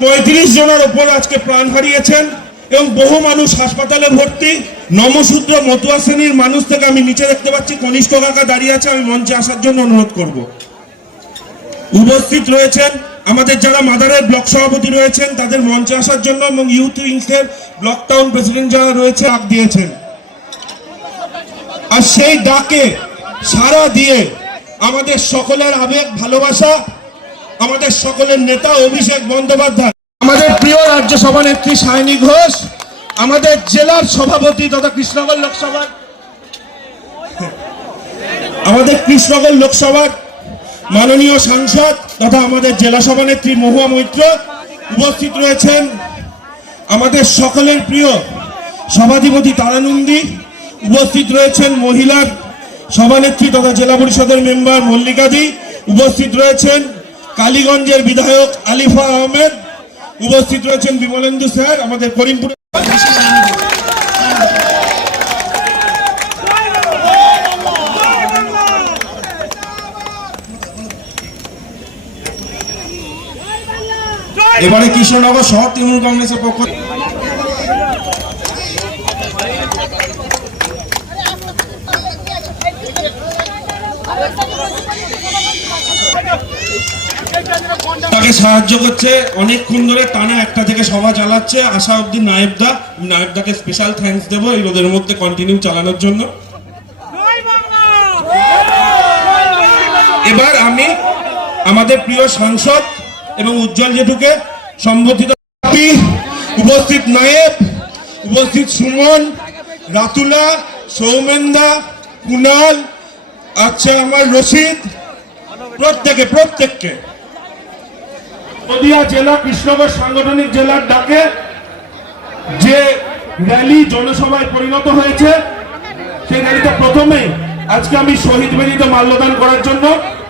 35 জনের উপর আজকে প্রাণ হারিয়েছেন এবং বহু মানুষ হাসপাতালে ভর্তি। নমশূদ্র মতুয়া শ্রেণীর মানুষ থেকে আমি নিচে দেখতে পাচ্ছি কনিষ্ঠ কাকা দাঁড়িয়ে আছে, আমি মঞ্চে আসার জন্য অনুরোধ করব। উপস্থিত রয়েছেন আমাদের যারা মাদারের ব্লক সভাপতি রয়েছেন তাদের মঞ্চে আসার জন্য, এবং ইউথ উইংসের ব্লক টাউন প্রেসিডেন্ট যারা রয়েছে ডাক দিয়েছেন। আর সেই ডাকে সাড়া দিয়ে আমাদের সকলের আবেগ ভালোবাসা, আমাদের সকলের নেতা অভিষেক বন্দ্যোপাধ্যায়, আমাদের প্রিয় রাজ্য সভানেত্রী সায়নী ঘোষ, আমাদের জেলার সভাপতি তথা কৃষ্ণনগর লোকসভার মাননীয় সাংসদ তথা আমাদের জেলা সভানেত্রী মহুয়া মৈত্র, উপস্থিত রয়েছেন আমাদের সকলের প্রিয় সভাধিপতি তারানন্দী, উপস্থিত রয়েছেন মহিলার সভানেত্রী তথা জেলা পরিষদের মেম্বার মল্লিকাদি, উপস্থিত রয়েছেন কালীগঞ্জের বিধায়ক আলিফা আহমেদ, উপস্থিত রয়েছেন বিমলেন্দু স্যার, আমাদের করিমপুর এবারে কৃষ্ণনগর শহর তৃণমূল কংগ্রেসের পক্ষ তাকে সাহায্য করছে, অনেকক্ষণ ধরে টানা একটা থেকে সভা চালাচ্ছে আশা অব্দি নায়েবদাকে স্পেশাল থ্যাঙ্কস দেবো এই রোদের মধ্যে কন্টিনিউ চালানোর জন্য। এবার আমি আমাদের প্রিয় সাংসদ এবং উজ্জ্বল জেঠুকে সম্বোধিত, উপস্থিত নায়েব, উপস্থিত সুমন, রাতুলা, সৌমেন্দা, কুনাল, আচ্ছা আমার রশিদ, প্রত্যেককে নদিয়া জেলা কৃষ্ণনগর সাংগঠনিক জেলার ডাকে যে র্যালি জনসভায় পরিণত হয়েছে, সেই র্যালিতে প্রথমেই আজকে আমি শহীদ বেদিতে মাল্যদান করার জন্য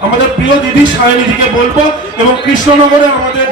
আমাদের প্রিয় দিদি সায়নীদিকে বলবো, এবং কৃষ্ণনগরে আমাদের